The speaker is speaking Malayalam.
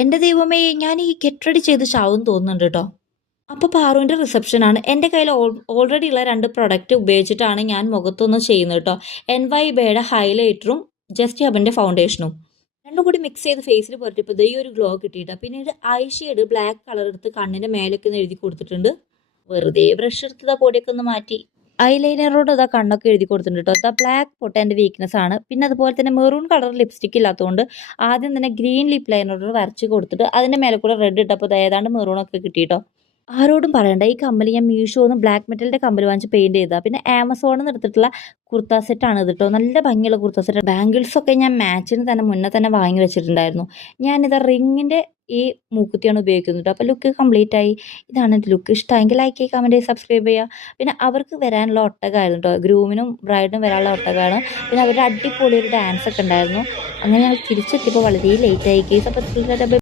എൻ്റെ ദൈവമേ ഞാൻ ഈ ഗെറ്റ് റെഡി ചെയ്ത് ചാവും തോന്നുന്നുണ്ട് കേട്ടോ. അപ്പോൾ പാറുവിൻ്റെ റിസപ്ഷനാണ്. എൻ്റെ കയ്യിൽ ഓൾറെഡി ഉള്ള 2 പ്രൊഡക്റ്റ് ഉപയോഗിച്ചിട്ടാണ് ഞാൻ മുഖത്തൊന്ന് ചെയ്യുന്നത് കേട്ടോ. NYBയുടെ ഹൈലൈറ്ററും ജസ്റ്റ് ഹബിൻ്റെ ഫൗണ്ടേഷനും രണ്ടും കൂടി മിക്സ് ചെയ്ത് ഫേസിൽ പുരട്ടിയപ്പോൾ ഈ ഒരു ഗ്ലോ കിട്ടിയിട്ടാ. പിന്നീട് ഐ ഷെയ്ഡ് ബ്ലാക്ക് കളർ എടുത്ത് കണ്ണിൻ്റെ മേലൊക്കെ ഒന്ന് എഴുതി കൊടുത്തിട്ടുണ്ട്. വെറുതെ ബ്രഷ് എടുത്ത് പൊടിയൊക്കെ ഒന്ന് മാറ്റി ഐലൈനറോട് ഇതാ കണ്ണൊക്കെ എഴുതി കൊടുത്തിട്ടുണ്ട് കേട്ടോ. ദ ബ്ലാക്ക് പൊട്ട് എൻ്റെ വീക്ക്നെസ് ആണ്. പിന്നെ അതുപോലെ തന്നെ മെറൂൺ കളർ ലിപ്സ്റ്റിക് ഇല്ലാത്തതുകൊണ്ട് ആദ്യം തന്നെ ഗ്രീൻ ലിപ് ലൈനറോട് വരച്ച് കൊടുത്തിട്ട് അതിൻ്റെ മേലെ കൂടെ റെഡ് ഇട്ടപ്പോൾ ഏതാണ്ട് മെറൂണൊക്കെ കിട്ടിയിട്ടോ. ആരോടും പറയണ്ട, ഈ കമ്പനി ഞാൻ മീഷോന്ന് ബ്ലാക്ക് മെറ്റലിൻ്റെ കമ്പനി വാങ്ങിച്ച് പെയിൻറ് ചെയ്തതാണ്. പിന്നെ ആമസോണിൽ നിന്ന് എടുത്തിട്ടുള്ള കുർത്ത സെറ്റാണ് ഇത് കേട്ടോ. നല്ല ഭംഗിയുള്ള കുർത്ത സെറ്റ്. ബാംഗിൾസൊക്കെ ഞാൻ മാച്ചിന് തന്നെ മുന്നേ തന്നെ വാങ്ങി വെച്ചിട്ടുണ്ടായിരുന്നു. ഞാനിത് റിങ്ങിൻ്റെ ഈ മൂക്കുത്തിയാണ് ഉപയോഗിക്കുന്നത് കേട്ടോ. അപ്പോൾ ലുക്ക് കംപ്ലീറ്റ് ആയി. ഇതാണ് എൻ്റെ ലുക്ക്. ഇഷ്ടമായെങ്കിൽ ലൈക്ക് ചെയ്യുക, കമൻറ്റ് ചെയ്യുക, സബ്സ്ക്രൈബ് ചെയ്യുക. പിന്നെ അവർക്ക് വരാനുള്ള ഒട്ടകമായിരുന്നു കേട്ടോ. ഗ്രൂമിനും ബ്രൈഡിനും വരാനുള്ള ഒട്ടകമാണ്. പിന്നെ അവരുടെ അടിപൊളി ഒരു ഡാൻസ് ഒക്കെ ഉണ്ടായിരുന്നു. അങ്ങനെ ഞങ്ങൾ തിരിച്ചെത്തിയപ്പോൾ വളരെ ലേറ്റായി. കേസ് അപ്പോൾ